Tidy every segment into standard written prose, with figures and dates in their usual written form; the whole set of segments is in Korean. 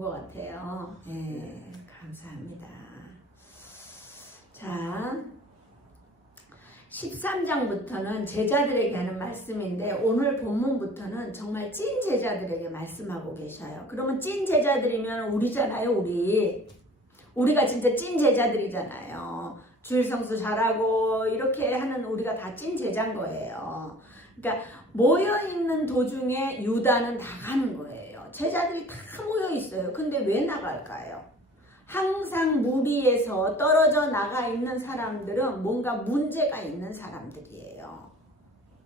것 같아요. 네, 감사합니다. 자, 13장부터는 제자들에게 하는 말씀인데 오늘 본문부터는 정말 찐 제자들에게 말씀하고 계셔요. 그러면 찐 제자들이면 우리잖아요. 우리가 진짜 찐 제자들이잖아요. 주일 성수 잘하고 이렇게 하는 우리가 다 찐 제자인 거예요. 그러니까 모여있는 도중에 유다는 나가는 거예요. 제자들이 다 모여 있어요. 근데 왜 나갈까요? 항상 무리에서 떨어져 나가 있는 사람들은 뭔가 문제가 있는 사람들이에요.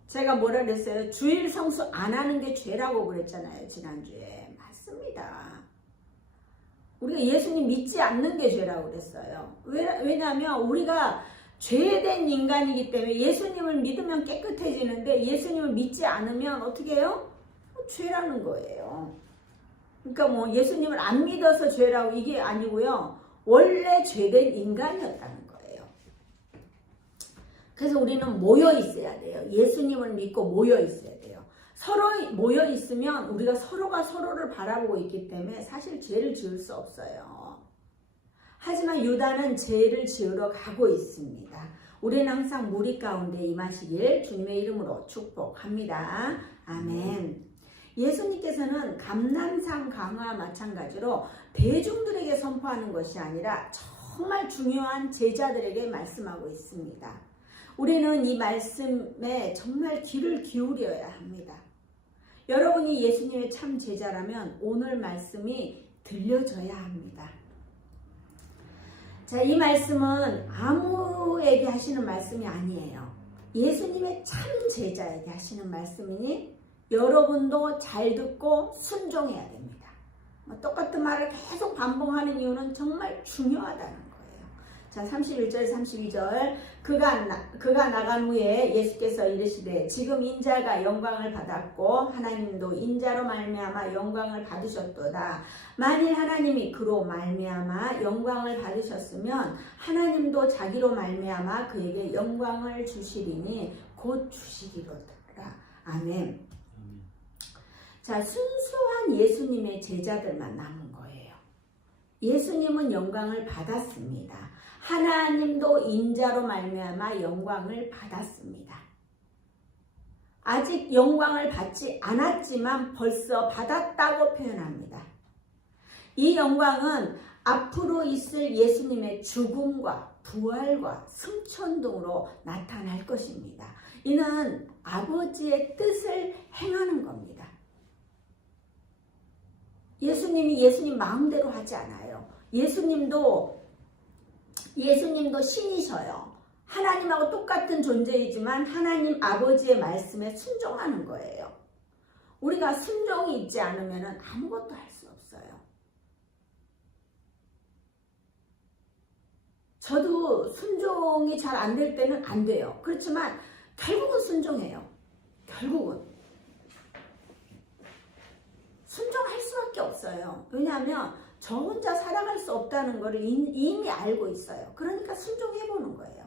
제가 뭐라 그랬어요? 주일 성수 안 하는 게 죄라고 그랬잖아요. 지난주에. 맞습니다. 우리가 예수님 믿지 않는 게 죄라고 그랬어요. 왜냐하면 우리가 죄된 인간이기 때문에 예수님을 믿으면 깨끗해지는데 예수님을 믿지 않으면 어떻게 해요? 죄라는 거예요. 그러니까 뭐 예수님을 안 믿어서 죄라고 이게 아니고요. 원래 죄된 인간이었다는 거예요. 그래서 우리는 모여 있어야 돼요. 예수님을 믿고 모여 있어야 돼요. 서로 모여 있으면 우리가 서로가 서로를 바라보고 있기 때문에 사실 죄를 지을 수 없어요. 하지만 유다는 죄를 지으러 가고 있습니다. 우리는 항상 무리 가운데 임하시길 주님의 이름으로 축복합니다. 아멘. 예수님께서는 감람산 강화와 마찬가지로 대중들에게 선포하는 것이 아니라 정말 중요한 제자들에게 말씀하고 있습니다. 우리는 이 말씀에 정말 귀를 기울여야 합니다. 여러분이 예수님의 참 제자라면 오늘 말씀이 들려져야 합니다. 자, 이 말씀은 아무에게 하시는 말씀이 아니에요. 예수님의 참 제자에게 하시는 말씀이니 여러분도 잘 듣고 순종해야 됩니다. 똑같은 말을 계속 반복하는 이유는 정말 중요하다는 거예요. 자, 31절 32절 그가 나간 후에 예수께서 이르시되 지금 인자가 영광을 받았고 하나님도 인자로 말미암아 영광을 받으셨도다. 만일 하나님이 그로 말미암아 영광을 받으셨으면 하나님도 자기로 말미암아 그에게 영광을 주시리니 곧 주시리로다. 아멘. 자, 순수한 예수님의 제자들만 남은 거예요. 예수님은 영광을 받았습니다. 하나님도 인자로 말미암아 영광을 받았습니다. 아직 영광을 받지 않았지만 벌써 받았다고 표현합니다. 이 영광은 앞으로 있을 예수님의 죽음과 부활과 승천 등으로 나타날 것입니다. 이는 아버지의 뜻을 행하는 겁니다. 예수님이 예수님 마음대로 하지 않아요. 예수님도 신이셔요. 하나님하고 똑같은 존재이지만 하나님 아버지의 말씀에 순종하는 거예요. 우리가 순종이 있지 않으면 아무것도 할 수 없어요. 저도 순종이 잘 안 될 때는 안 돼요. 그렇지만 결국은 순종해요. 결국은. 순종할 수밖에 없어요. 왜냐하면 저 혼자 살아갈 수 없다는 것을 이미 알고 있어요. 그러니까 순종해보는 거예요.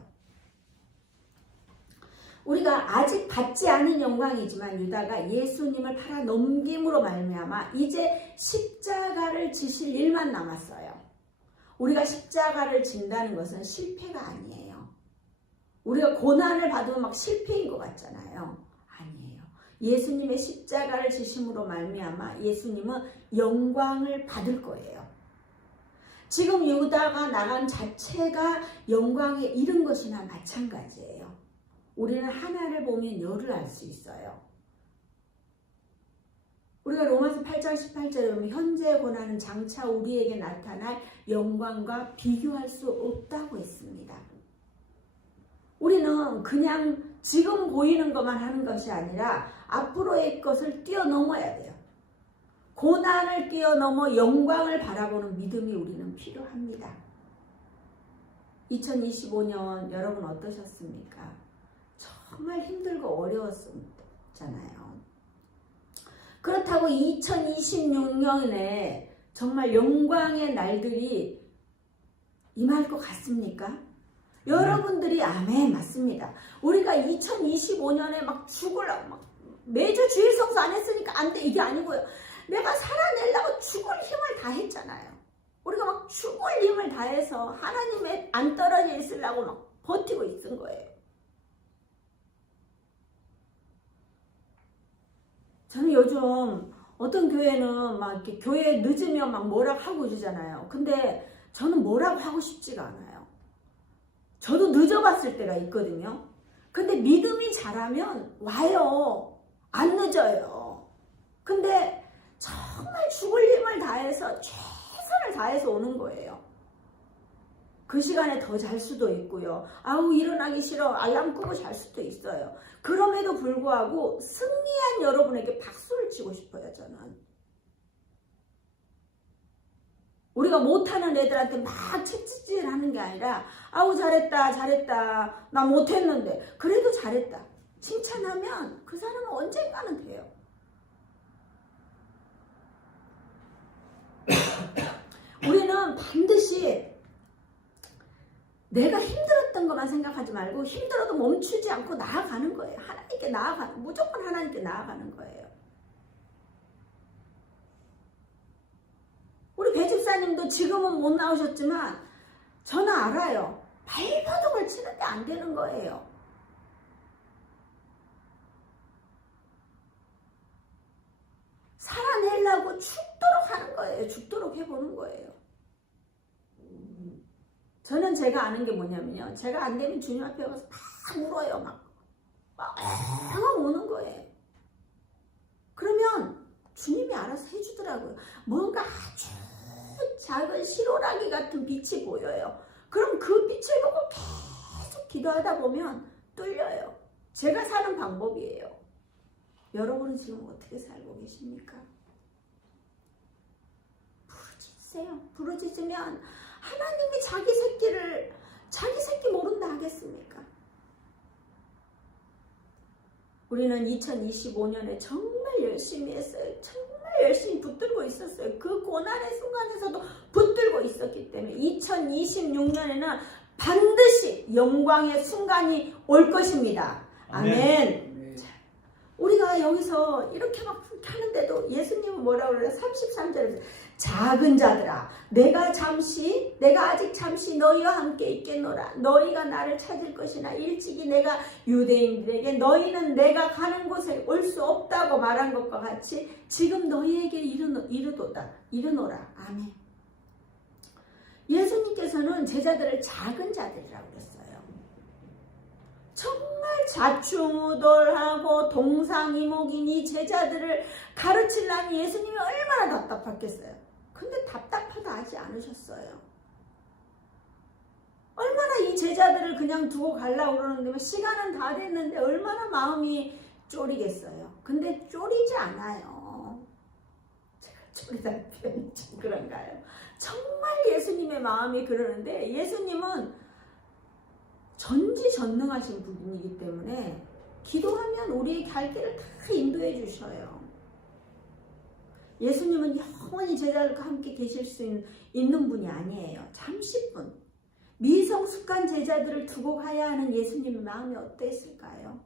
우리가 아직 받지 않은 영광이지만 유다가 예수님을 팔아 넘김으로 말미암아 이제 십자가를 지실 일만 남았어요. 우리가 십자가를 진다는 것은 실패가 아니에요. 우리가 고난을 받으면 막 실패인 것 같잖아요. 예수님의 십자가를 지심으로 말미암아 예수님은 영광을 받을 거예요. 지금 유다가 나간 자체가 영광에 이른 것이나 마찬가지예요. 우리는 하나를 보면 열을 알 수 있어요. 우리가 로마서 8장 18절에 보면 현재의 고난은 장차 우리에게 나타날 영광과 비교할 수 없다고 했습니다. 우리는 그냥 지금 보이는 것만 하는 것이 아니라 앞으로의 것을 뛰어넘어야 돼요. 고난을 뛰어넘어 영광을 바라보는 믿음이 우리는 필요합니다. 2025년 여러분 어떠셨습니까? 정말 힘들고 어려웠잖아요. 그렇다고 2026년에 정말 영광의 날들이 임할 것 같습니까? 여러분들이 아멘 맞습니다. 우리가 2025년에 막 죽으려고 막 매주 주일 성수 안 했으니까 안 돼 이게 아니고요. 내가 살아내려고 죽을 힘을 다 했잖아요. 우리가 막 죽을 힘을 다해서 하나님의 안 떨어져 있으려고 막 버티고 있은 거예요. 저는 요즘 어떤 교회는 막 이렇게 교회 늦으면 막 뭐라고 하고 그러잖아요. 근데 저는 뭐라고 하고 싶지가 않아요. 저도 늦어봤을 때가 있거든요. 근데 믿음이 자라면 와요. 안 늦어요. 근데 정말 죽을 힘을 다해서 최선을 다해서 오는 거예요. 그 시간에 더 잘 수도 있고요. 아우 일어나기 싫어 알람 끄고 잘 수도 있어요. 그럼에도 불구하고 승리한 여러분에게 박수를 치고 싶어요. 저는 우리가 못하는 애들한테 막 채찍질하는 게 아니라 아우 잘했다 잘했다 나 못했는데 그래도 잘했다 칭찬하면 그 사람은 언젠가는 돼요. 우리는 반드시 내가 힘들었던 것만 생각하지 말고 힘들어도 멈추지 않고 나아가는 거예요. 하나님께 무조건 하나님께 나아가는 거예요. 우리 배집사님도 지금은 못 나오셨지만 저는 알아요. 발버둥을 치는데 안 되는 거예요. 살아내려고 죽도록 하는 거예요. 죽도록 해보는 거예요. 저는 제가 아는 게 뭐냐면요. 제가 안 되면 주님 앞에 가서 막 울어요. 막 우는 거예요. 그러면 주님이 알아서 해주더라고요. 뭔가 아주 작은 시로라기 같은 빛이 보여요. 그럼 그 빛을 보고 계속 기도하다 보면 뚫려요. 제가 사는 방법이에요. 여러분은 지금 어떻게 살고 계십니까? 부르짖으세요. 부르짖으면 하나님이 자기 새끼 모른다 하겠습니까? 우리는 2025년에 정말 열심히 했어요. 정말 열심히 붙들고 있었어요. 그 고난의 순간에서도 붙들고 있었기 때문에 2026년에는 반드시 영광의 순간이 올 것입니다. 아멘. 자, 우리가 여기서 이렇게 막 하는데도 예수님은 뭐라고 그래요? 33절에 작은 자들아 내가 아직 잠시 너희와 함께 있겠노라. 너희가 나를 찾을 것이나 일찍이 내가 유대인들에게 너희는 내가 가는 곳에 올 수 없다고 말한 것과 같이 지금 너희에게 이르노라. 아멘. 예수님께서는 제자들을 작은 자들이라고 그랬어요. 정말 좌충우돌하고 동상이목인 이 제자들을 가르치려니 예수님이 얼마나 답답했겠어요. 근데 답답하다 하지 않으셨어요. 얼마나 이 제자들을 그냥 두고 가려고 그러는데 시간은 다 됐는데 얼마나 마음이 쫄이겠어요. 근데 쫄이지 않아요. 제가 쫄이다는 표현이 좀 그런가요? 정말 예수님의 마음이 그러는데 예수님은 전지전능하신 분이기 때문에 기도하면 우리의 갈 길을 다 인도해 주셔요. 예수님은 영원히 제자들과 함께 계실 수 있는 분이 아니에요. 잠시뿐. 미성숙한 제자들을 두고 가야 하는 예수님의 마음이 어땠을까요?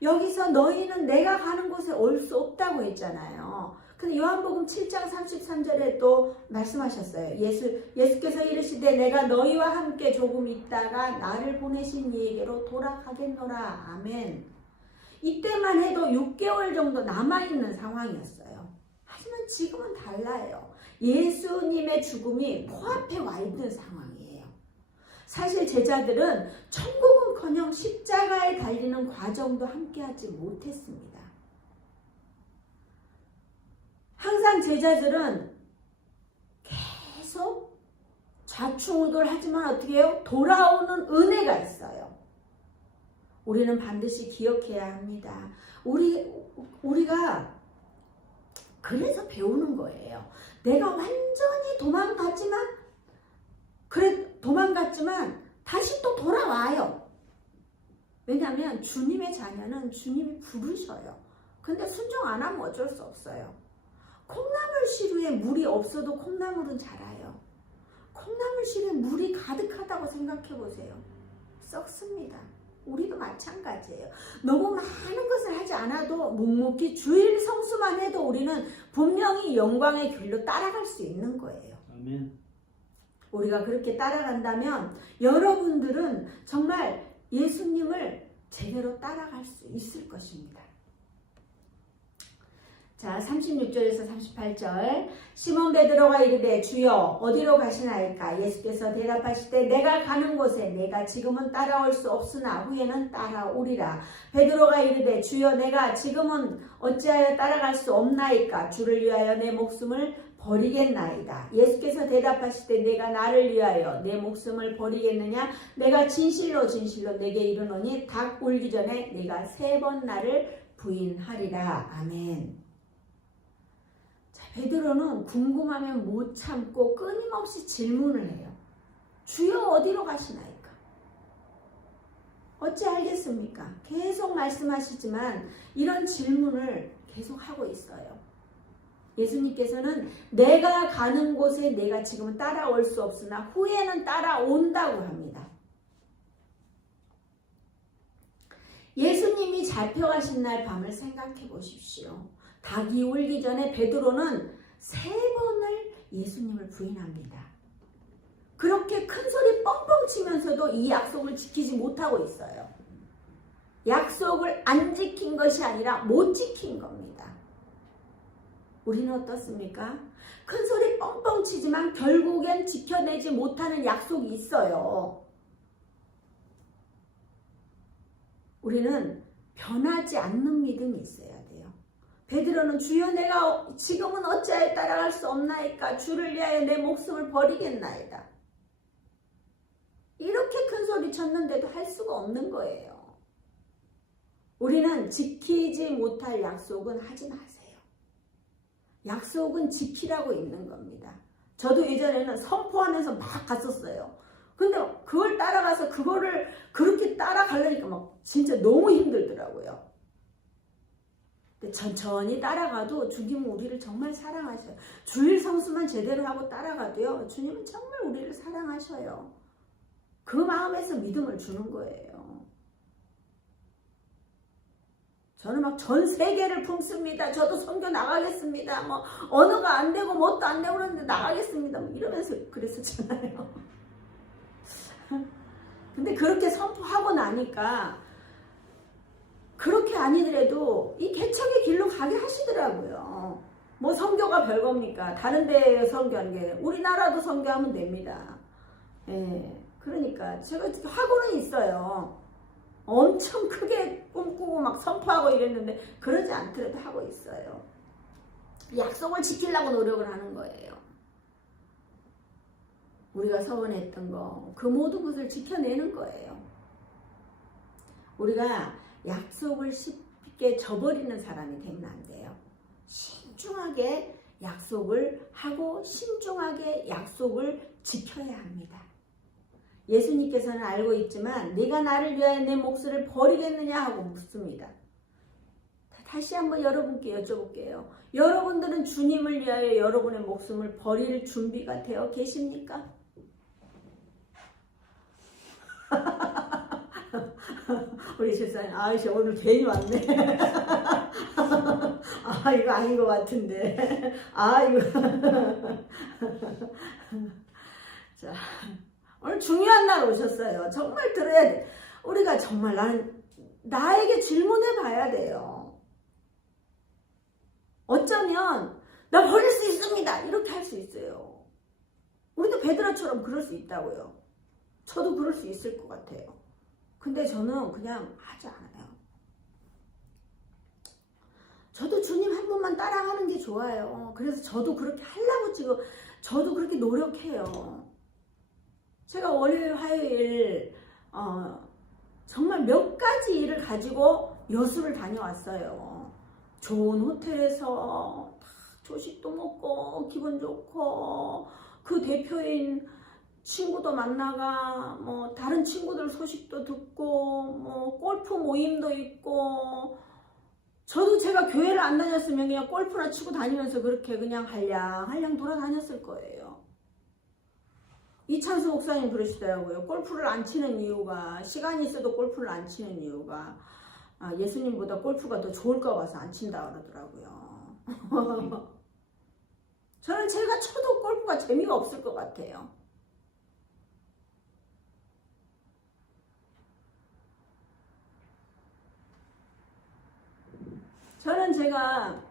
여기서 너희는 내가 가는 곳에 올 수 없다고 했잖아요. 근데 요한복음 7장 33절에 또 말씀하셨어요. 예수께서 이르시되 내가 너희와 함께 조금 있다가 나를 보내신 이에게로 돌아가겠노라. 아멘. 이때만 해도 6개월 정도 남아있는 상황이었어요. 하지만 지금은 달라요. 예수님의 죽음이 코앞에 와 있는 상황이에요. 사실 제자들은 천국은커녕 십자가에 달리는 과정도 함께하지 못했습니다. 항상 제자들은 계속 좌충우돌하지만 어떻게 해요? 돌아오는 은혜가 있어요. 우리는 반드시 기억해야 합니다. 우리가 그래서 배우는 거예요. 내가 완전히 도망갔지만 다시 또 돌아와요. 왜냐하면 주님의 자녀는 주님이 부르셔요. 근데 순종 안 하면 어쩔 수 없어요. 콩나물 시루에 물이 없어도 콩나물은 자라요. 콩나물 시루에 물이 가득하다고 생각해 보세요. 썩습니다. 우리도 마찬가지예요. 너무 많은 것을 하지 않아도 묵묵히 주일 성수만 해도 우리는 분명히 영광의 길로 따라갈 수 있는 거예요. 아멘. 우리가 그렇게 따라간다면 여러분들은 정말 예수님을 제대로 따라갈 수 있을 것입니다. 자, 36절에서 38절. 시몬 베드로가 이르되 주여 어디로 가시나이까? 예수께서 대답하시되 내가 가는 곳에 내가 지금은 따라올 수 없으나 후에는 따라오리라. 베드로가 이르되 주여 내가 지금은 어찌하여 따라갈 수 없나이까? 주를 위하여 내 목숨을 버리겠나이다. 예수께서 대답하시되 내가 나를 위하여 내 목숨을 버리겠느냐? 내가 진실로 진실로 내게 이르노니 닭 울기 전에 내가 3번 나를 부인하리라. 아멘. 베드로는 궁금하면 못 참고 끊임없이 질문을 해요. 주여 어디로 가시나이까? 어찌 알겠습니까? 계속 말씀하시지만 이런 질문을 계속 하고 있어요. 예수님께서는 내가 가는 곳에 내가 지금은 따라올 수 없으나 후에는 따라온다고 합니다. 예수님이 잡혀가신 날 밤을 생각해 보십시오. 닭이 울기 전에 베드로는 3번을 예수님을 부인합니다. 그렇게 큰 소리 뻥뻥 치면서도 이 약속을 지키지 못하고 있어요. 약속을 안 지킨 것이 아니라 못 지킨 겁니다. 우리는 어떻습니까? 큰 소리 뻥뻥 치지만 결국엔 지켜내지 못하는 약속이 있어요. 우리는 변하지 않는 믿음이 있어야 돼요. 베드로는 주여 내가 지금은 어찌하여 따라갈 수 없나이까? 주를 위하여 내 목숨을 버리겠나이다. 이렇게 큰 소리 쳤는데도 할 수가 없는 거예요. 우리는 지키지 못할 약속은 하지 마세요. 약속은 지키라고 있는 겁니다. 저도 예전에는 선포하면서 막 갔었어요. 근데 그걸 따라가서 그거를 그렇게 따라가려니까 막 진짜 너무 힘들더라고요. 근데 천천히 따라가도 주님은 우리를 정말 사랑하셔요. 주일 성수만 제대로 하고 따라가도요, 주님은 정말 우리를 사랑하셔요. 그 마음에서 믿음을 주는 거예요. 저는 막 전 세계를 품습니다. 저도 선교 나가겠습니다. 뭐 언어가 안 되고 뭣도 안 되고 그러는데 나가겠습니다. 뭐 이러면서 그랬었잖아요. 근데 그렇게 선포하고 나니까 그렇게 아니더라도 이 개척의 길로 가게 하시더라고요. 뭐 선교가 별겁니까? 다른 데 선교하는 게 우리나라도 선교하면 됩니다. 예, 그러니까 제가 하고는 있어요. 엄청 크게 꿈꾸고 막 선포하고 이랬는데 그러지 않더라도 하고 있어요. 약속을 지키려고 노력을 하는 거예요. 우리가 서원했던 거, 그 모든 것을 지켜내는 거예요. 우리가 약속을 쉽게 저버리는 사람이 되면 안 돼요. 신중하게 약속을 하고 신중하게 약속을 지켜야 합니다. 예수님께서는 알고 있지만 네가 나를 위하여 내 목숨을 버리겠느냐 하고 묻습니다. 다시 한번 여러분께 여쭤볼게요. 여러분들은 주님을 위하여 여러분의 목숨을 버릴 준비가 되어 계십니까? 우리 집사님, 아이씨 오늘 괜히 왔네. 아 이거 아닌 것 같은데. 아 이거. 자, 오늘 중요한 날 오셨어요. 정말 들어야 돼. 우리가 정말 나에게 질문해 봐야 돼요. 어쩌면 나 버릴 수 있습니다. 이렇게 할 수 있어요. 우리도 베드로처럼 그럴 수 있다고요. 저도 그럴 수 있을 것 같아요. 근데 저는 그냥 하지 않아요. 저도 주님 한 분만 따라가는 게 좋아요. 그래서 저도 그렇게 하려고 지금 저도 그렇게 노력해요. 제가 월요일, 화요일 정말 몇 가지 일을 가지고 여수를 다녀왔어요. 좋은 호텔에서 조식도 먹고 기분 좋고 그 대표인 친구도 만나가 뭐 다른 친구들 소식도 듣고 뭐 골프 모임도 있고 저도 제가 교회를 안 다녔으면 그냥 골프나 치고 다니면서 그렇게 그냥 할량 돌아다녔을 거예요. 이찬수 목사님 그러시더라고요. 골프를 안 치는 이유가, 시간이 있어도 골프를 안 치는 이유가 예수님보다 골프가 더 좋을까 봐서 안 친다 그러더라고요. 저는 제가 쳐도 골프가 재미가 없을 것 같아요. 저는 제가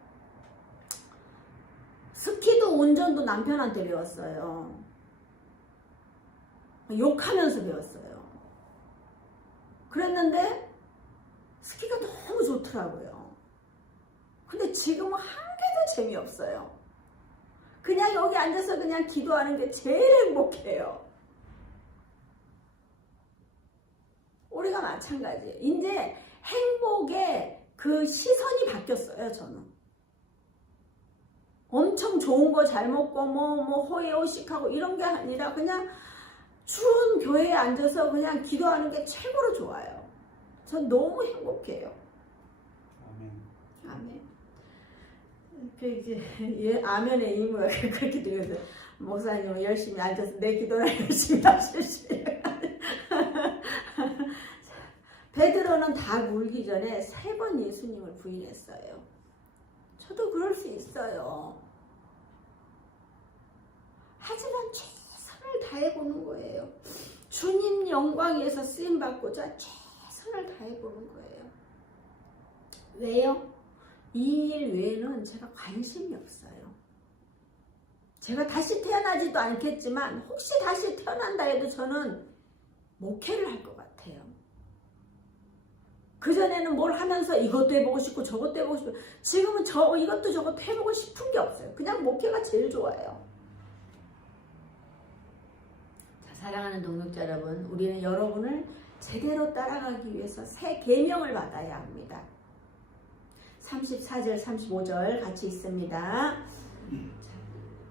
스키도 운전도 남편한테 배웠어요. 욕하면서 배웠어요. 그랬는데 스키가 너무 좋더라고요. 근데 지금은 한 개도 재미없어요. 그냥 여기 앉아서 그냥 기도하는 게 제일 행복해요. 우리가 마찬가지예요. 이제 행복의 그 시선이 바뀌었어요. 저는 엄청 좋은 거 잘 먹고 뭐 호의호식하고 이런 게 아니라 그냥 추운 교회에 앉아서 그냥 기도하는 게 최고로 좋아요. 전 너무 행복해요. 아멘. 아멘. 그 이제 아멘의 의무가 그렇게 되거든요. 목사님은 열심히 앉아서 내 기도를 열심히 하십시오. 베드로는 닭 물기 전에 3번 예수님을 부인했어요. 저도 그럴 수 있어요. 하지만 최선을 다해보는 거예요. 주님 영광 위에서 쓰임받고자 최선을 다해보는 거예요. 왜요? 이 일 외에는 제가 관심이 없어요. 제가 다시 태어나지도 않겠지만 혹시 다시 태어난다 해도 저는 목회를 할 것 같아요. 그전에는 뭘 하면서 이것도 해보고 싶고 저것도 해보고 싶고 지금은 이것도 저것도 해보고 싶은 게 없어요. 그냥 목회가 제일 좋아요. 자, 사랑하는 동역자 여러분, 우리는 여러분을 제대로 따라가기 위해서 새 계명을 받아야 합니다. 34절 35절 같이 있습니다.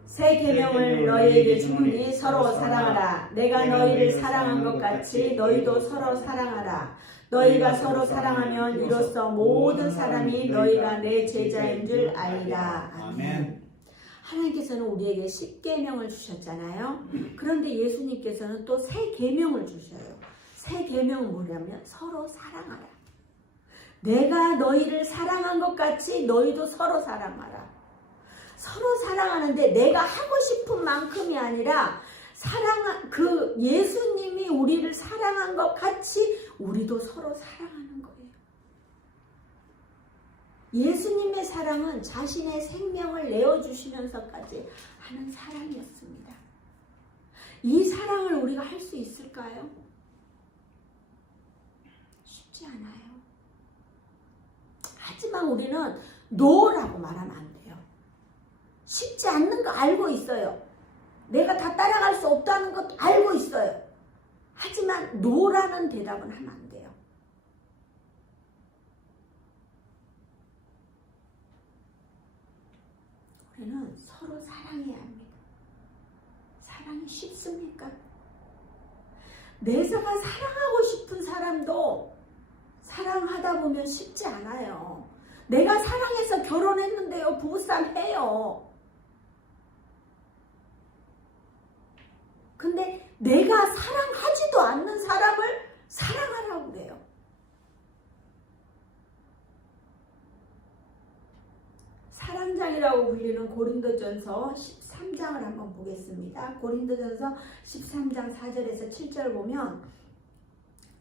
새 계명을 너희에게 주노니 서로 사랑하라. 내가 너희를 사랑한 것 같이 너희도 서로 사랑하라. 너희가 서로 사랑하면 이로써 모든 사람이 너희가 내 제자인 줄 알리라. 아멘. 하나님께서는 우리에게 10계명을 주셨잖아요. 그런데 예수님께서는 또 새 계명을 주셔요. 새 계명은 뭐냐면 서로 사랑하라. 내가 너희를 사랑한 것 같이 너희도 서로 사랑하라. 서로 사랑하는데 내가 하고 싶은 만큼이 아니라 예수님이 우리를 사랑한 것 같이 우리도 서로 사랑하는 거예요. 예수님의 사랑은 자신의 생명을 내어주시면서까지 하는 사랑이었습니다. 이 사랑을 우리가 할 수 있을까요? 쉽지 않아요. 하지만 우리는 노라고 말하면 안 돼요. 쉽지 않는 거 알고 있어요. 내가 다 따라갈 수 없다는 것도 알고 있어요. 하지만 노라는 대답은 하면 안 돼요. 우리는 서로 사랑해야 합니다. 사랑이 쉽습니까? 내가 사랑하고 싶은 사람도 사랑하다 보면 쉽지 않아요. 내가 사랑해서 결혼했는데요. 부부싸움 해요. 근데 내가 사랑하지도 않는 사람을 사랑하라고 그래요. 사랑장이라고 불리는 고린도전서 13장을 한번 보겠습니다. 고린도전서 13장 4절에서 7절 보면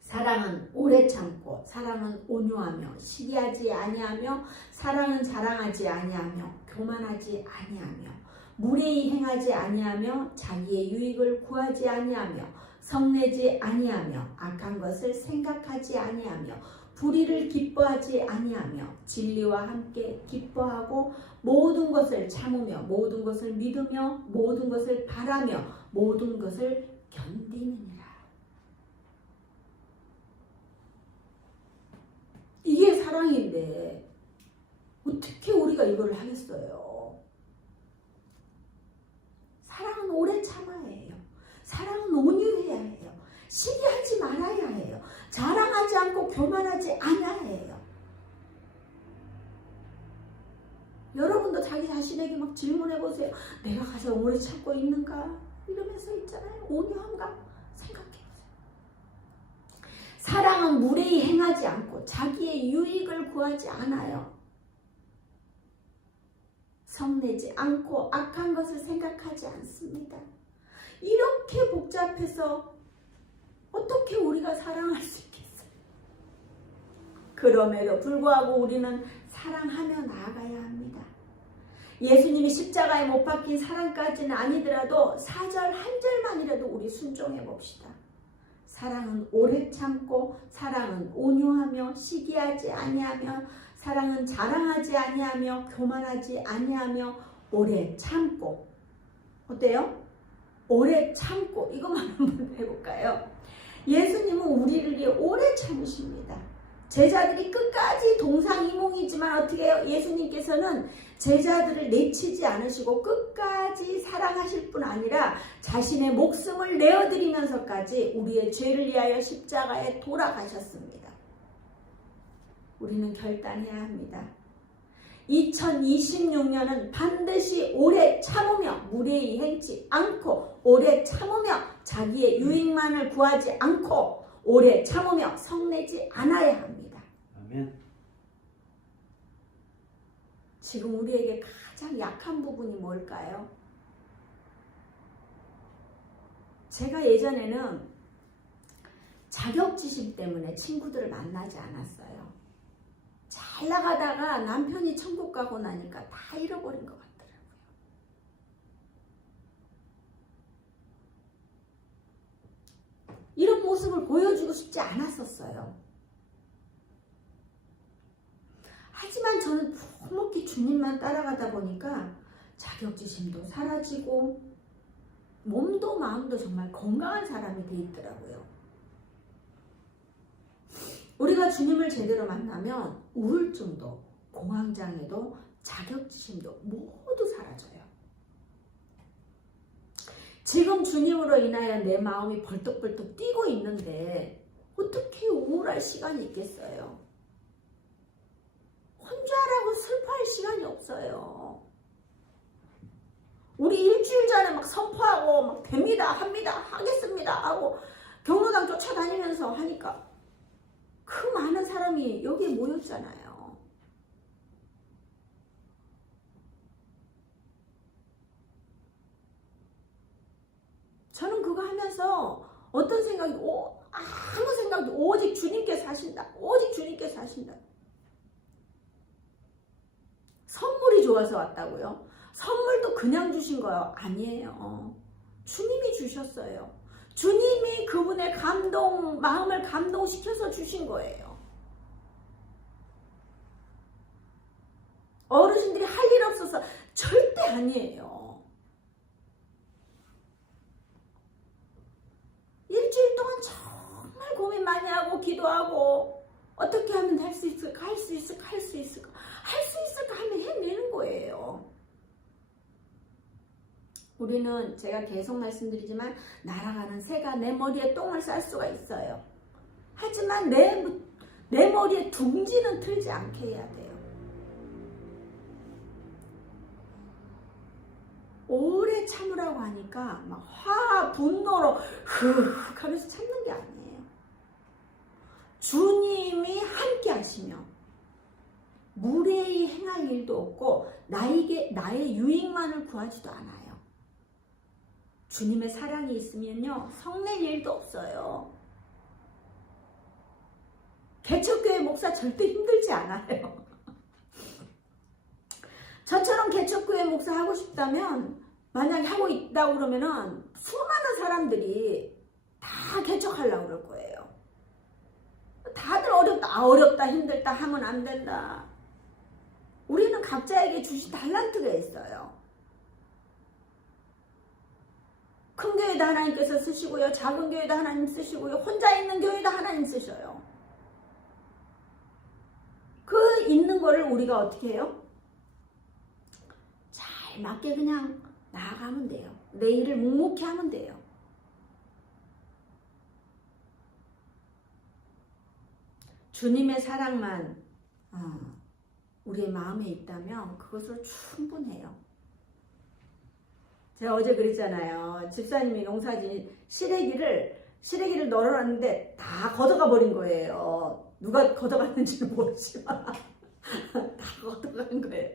사랑은 오래 참고 사랑은 온유하며 시기하지 아니하며 사랑은 자랑하지 아니하며 교만하지 아니하며 무례히 행하지 아니하며 자기의 유익을 구하지 아니하며 성내지 아니하며 악한 것을 생각하지 아니하며 불의를 기뻐하지 아니하며 진리와 함께 기뻐하고 모든 것을 참으며 모든 것을 믿으며 모든 것을 바라며 모든 것을 견디느니라. 이게 사랑인데 어떻게 우리가 이걸 하겠어요? 사랑은 오래 참아야 해요. 사랑은 온유해야 해요. 시기하지 말아야 해요. 자랑하지 않고 교만하지 않아야 해요. 여러분도 자기 자신에게 막 질문해 보세요. 내가 가장 오래 참고 있는가? 이러면서 있잖아요. 온유한가? 생각해보세요. 사랑은 무례히 행하지 않고 자기의 유익을 구하지 않아요. 성내지 않고 악한 것을 생각하지 않습니다. 이렇게 복잡해서 어떻게 우리가 사랑할 수 있겠어요? 그럼에도 불구하고 우리는 사랑하며 나아가야 합니다. 예수님이 십자가에 못 박힌 사랑까지는 아니더라도 4절 한 절만이라도 우리 순종해 봅시다. 사랑은 오래 참고, 사랑은 온유하며, 시기하지 아니하며, 사랑은 자랑하지 아니하며, 교만하지 아니하며, 오래 참고. 어때요? 오래 참고. 이것만 한번 해볼까요? 예수님은 우리를 위해 오래 참으십니다. 제자들이 끝까지 동상이몽이지만 어떻게 해요? 예수님께서는 제자들을 내치지 않으시고 끝까지 사랑하실 뿐 아니라 자신의 목숨을 내어드리면서까지 우리의 죄를 위하여 십자가에 돌아가셨습니다. 우리는 결단해야 합니다. 2026년은 반드시 오래 참으며 무례히 행치 않고, 오래 참으며 자기의 유익만을 구하지 않고, 오래 참으며 성내지 않아야 합니다. 아멘. 지금 우리에게 가장 약한 부분이 뭘까요? 제가 예전에는 자격지심 때문에 친구들을 만나지 않았어요. 잘 나가다가 남편이 천국 가고 나니까 다 잃어버린 것 같더라고요. 이런 모습을 보여주고 싶지 않았었어요. 하지만 저는 묵묵히 주님만 따라가다 보니까 자격지심도 사라지고 몸도 마음도 정말 건강한 사람이 돼 있더라고요. 우리가 주님을 제대로 만나면 우울증도, 공황장애도, 자격지심도 모두 사라져요. 지금 주님으로 인하여 내 마음이 벌떡벌떡 뛰고 있는데 어떻게 우울할 시간이 있겠어요? 혼자라고 슬퍼할 시간이 없어요. 우리 일주일 전에 막 선포하고 막 됩니다, 합니다, 하겠습니다 하고 경로당 쫓아다니면서 하니까 그 많은 사람이 여기에 모였잖아요. 저는 그거 하면서 어떤 생각이 아무 생각도 오직 주님께서 하신다. 오직 주님께서 하신다. 선물이 좋아서 왔다고요? 선물도 그냥 주신 거요? 아니에요. 주님이 주셨어요. 주님이 그분의 마음을 감동시켜서 주신 거예요. 어르신들이 할 일 없어서 절대 아니에요. 일주일 동안 정말 고민 많이 하고 기도하고 어떻게 하면 할 수 있을까, 할 수 있을까, 할 수 있을까, 할 수 있을까 하면 해내는 거예요. 우리는 제가 계속 말씀드리지만 날아가는 새가 내 머리에 똥을 쌀 수가 있어요. 하지만 내 머리에 둥지는 틀지 않게 해야 돼요. 오래 참으라고 하니까 막 분노로 흐흐 하면서 참는 게 아니에요. 주님이 함께 하시며 무례히 행할 일도 없고 나의 유익만을 구하지도 않아요. 주님의 사랑이 있으면요 성낼 일도 없어요. 개척교회 목사 절대 힘들지 않아요. 저처럼 개척교회 목사 하고 싶다면 만약에 하고 있다고 그러면은 수많은 사람들이 다 개척하려고 그럴 거예요. 다들 어렵다 힘들다 하면 안 된다. 우리는 각자에게 주신 달란트가 있어요. 큰 교회도 하나님께서 쓰시고요. 작은 교회도 하나님 쓰시고요. 혼자 있는 교회도 하나님 쓰셔요. 그 있는 거를 우리가 어떻게 해요? 잘 맞게 그냥 나아가면 돼요. 내 일을 묵묵히 하면 돼요. 주님의 사랑만 우리의 마음에 있다면 그것으로 충분해요. 제가 어제 그랬잖아요. 집사님이 농사진 시래기를 널어놨는데 다 걷어가 버린 거예요. 누가 걷어갔는지는 모르지만 다 걷어간 거예요.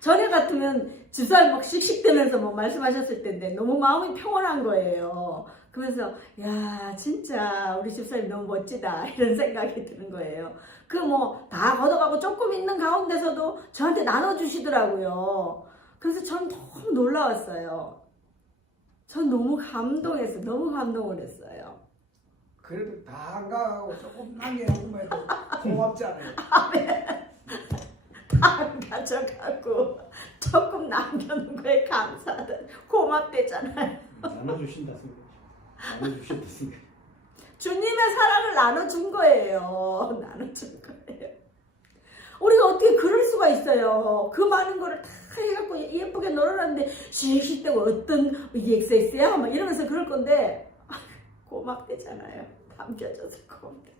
전에 같으면 집사님 막 씩씩대면서 뭐 말씀하셨을 텐데 너무 마음이 평온한 거예요. 그러면서 야 진짜 우리 집사님 너무 멋지다 이런 생각이 드는 거예요. 그 뭐 다 걷어가고 조금 있는 가운데서도 저한테 나눠주시더라고요. 그래서 전 너무 놀라웠어요. 전 너무 감동했어요. 너무 감동을 했어요. 그래도 다 안 가고 조금 남겨놓으면 고맙잖아요. 다 가져가고 조금 남겨놓은 거에 감사하다. 고맙대잖아요. 나눠주신다 생각. 나눠주신다 생각. 주님의 사랑을 나눠준 거예요. 나눠준 거예요. 우리가 어떻게 그럴 수가 있어요. 그 많은 거를 다 해갖고 예쁘게 널어놨는데 씩씩대고 어떤 EXS야? 막 이러면서 그럴 건데 고맙대잖아요. 남겨줘서 고맙대잖아요.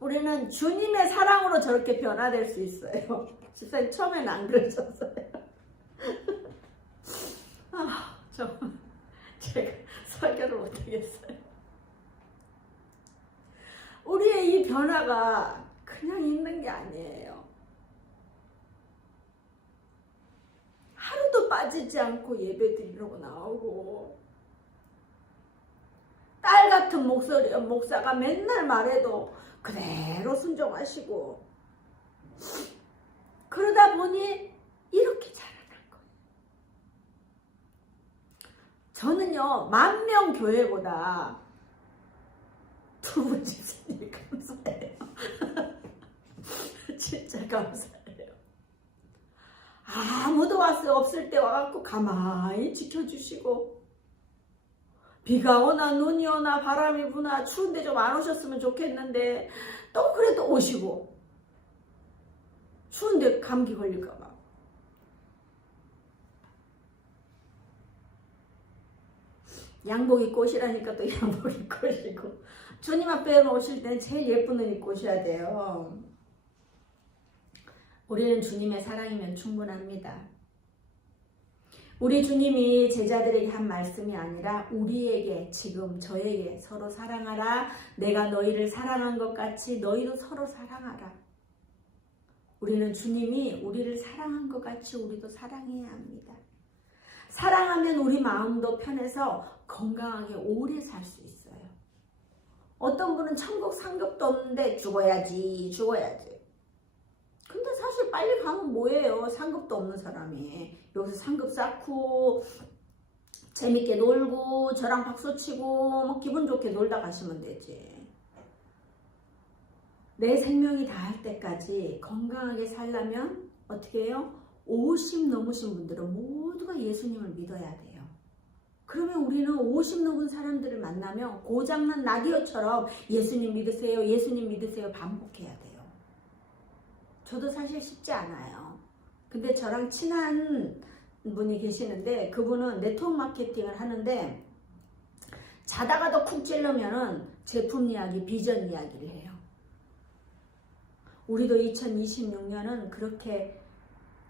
우리는 주님의 사랑으로 저렇게 변화될 수 있어요. 집사님 처음에는 안 그러셨어요. 제가 설교를 못하겠어요. 우리의 이 변화가 그냥 있는 게 아니에요. 하루도 빠지지 않고 예배 드리려고 나오고 딸 같은 목사가 맨날 말해도 그대로 순종하시고 그러다 보니 이렇게 자라난 거예요. 저는요 10,000명 교회보다 두 분 집사님이 감사해요. 진짜 감사해요. 아무도 없을 때 와갖고 가만히 지켜주시고 비가 오나 눈이 오나 바람이 부나 추운데 좀 안 오셨으면 좋겠는데 또 그래도 오시고 추운데 감기 걸릴까봐 양복 입고 오시라니까 또 양복 입고 오시고 주님 앞에 오실 때는 제일 예쁜 옷 입고 오셔야 돼요. 우리는 주님의 사랑이면 충분합니다. 우리 주님이 제자들에게 한 말씀이 아니라 우리에게 지금 저에게 서로 사랑하라. 내가 너희를 사랑한 것 같이 너희도 서로 사랑하라. 우리는 주님이 우리를 사랑한 것 같이 우리도 사랑해야 합니다. 사랑하면 우리 마음도 편해서 건강하게 오래 살 수 있어요. 어떤 분은 천국 상급도 없는데 죽어야지. 근데 사실 빨리 가면 뭐예요? 상급도 없는 사람이. 여기서 상급 쌓고 재밌게 놀고 저랑 박수치고 뭐 기분 좋게 놀다 가시면 되지. 내 생명이 다할 때까지 건강하게 살려면 어떻게 해요? 50 넘으신 분들은 모두가 예수님을 믿어야 돼요. 그러면 우리는 50 넘은 사람들을 만나면 고장난 라디오처럼 예수님 믿으세요 반복해야 돼요. 저도 사실 쉽지 않아요. 근데 저랑 친한 분이 계시는데 그분은 네트워크 마케팅을 하는데 자다가도 쿡 찔르면은 제품 이야기, 비전 이야기를 해요. 우리도 2026년은 그렇게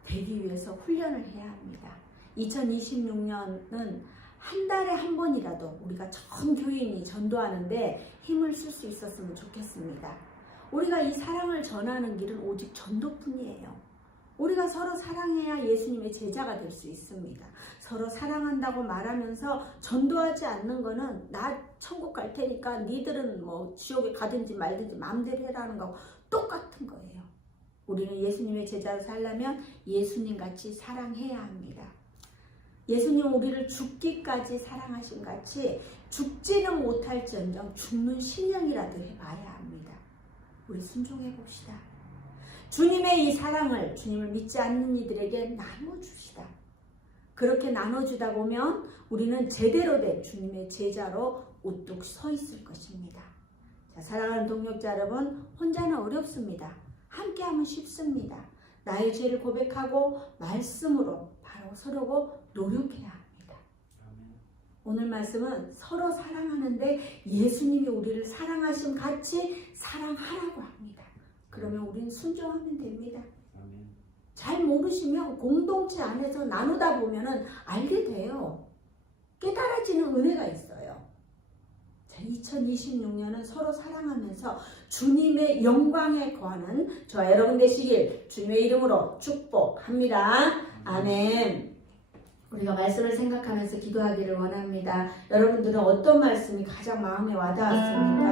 되기 위해서 훈련을 해야 합니다. 2026년은 한 달에 한 번이라도 우리가 전 교인이 전도하는데 힘을 쓸 수 있었으면 좋겠습니다. 우리가 이 사랑을 전하는 길은 오직 전도뿐이에요. 우리가 서로 사랑해야 예수님의 제자가 될 수 있습니다. 서로 사랑한다고 말하면서 전도하지 않는 거는 나 천국 갈 테니까 니들은 뭐 지옥에 가든지 말든지 마음대로 해라는 거 똑같은 거예요. 우리는 예수님의 제자로 살려면 예수님 같이 사랑해야 합니다. 예수님은 우리를 죽기까지 사랑하신 같이 죽지는 못할지언정 죽는 신령이라도 해봐야 합니다. 우리 순종해 봅시다. 주님의 이 사랑을 주님을 믿지 않는 이들에게 나눠줍시다. 그렇게 나눠주다 보면 우리는 제대로 된 주님의 제자로 우뚝 서 있을 것입니다. 자, 사랑하는 동역자 여러분, 혼자는 어렵습니다. 함께하면 쉽습니다. 나의 죄를 고백하고 말씀으로 바로 서려고 노력해야 합니다. 오늘 말씀은 서로 사랑하는데 예수님이 우리를 사랑하심 같이 사랑하라고 합니다. 그러면 우리는 순종하면 됩니다. 잘 모르시면 공동체 안에서 나누다 보면은 알게 돼요. 깨달아지는 은혜가 있어요. 자, 2026년은 서로 사랑하면서 주님의 영광에 거하는 저와 여러분 되시길 주님의 이름으로 축복합니다. 아멘. 우리가 말씀을 생각하면서 기도하기를 원합니다. 여러분들은 어떤 말씀이 가장 마음에 와닿았습니까?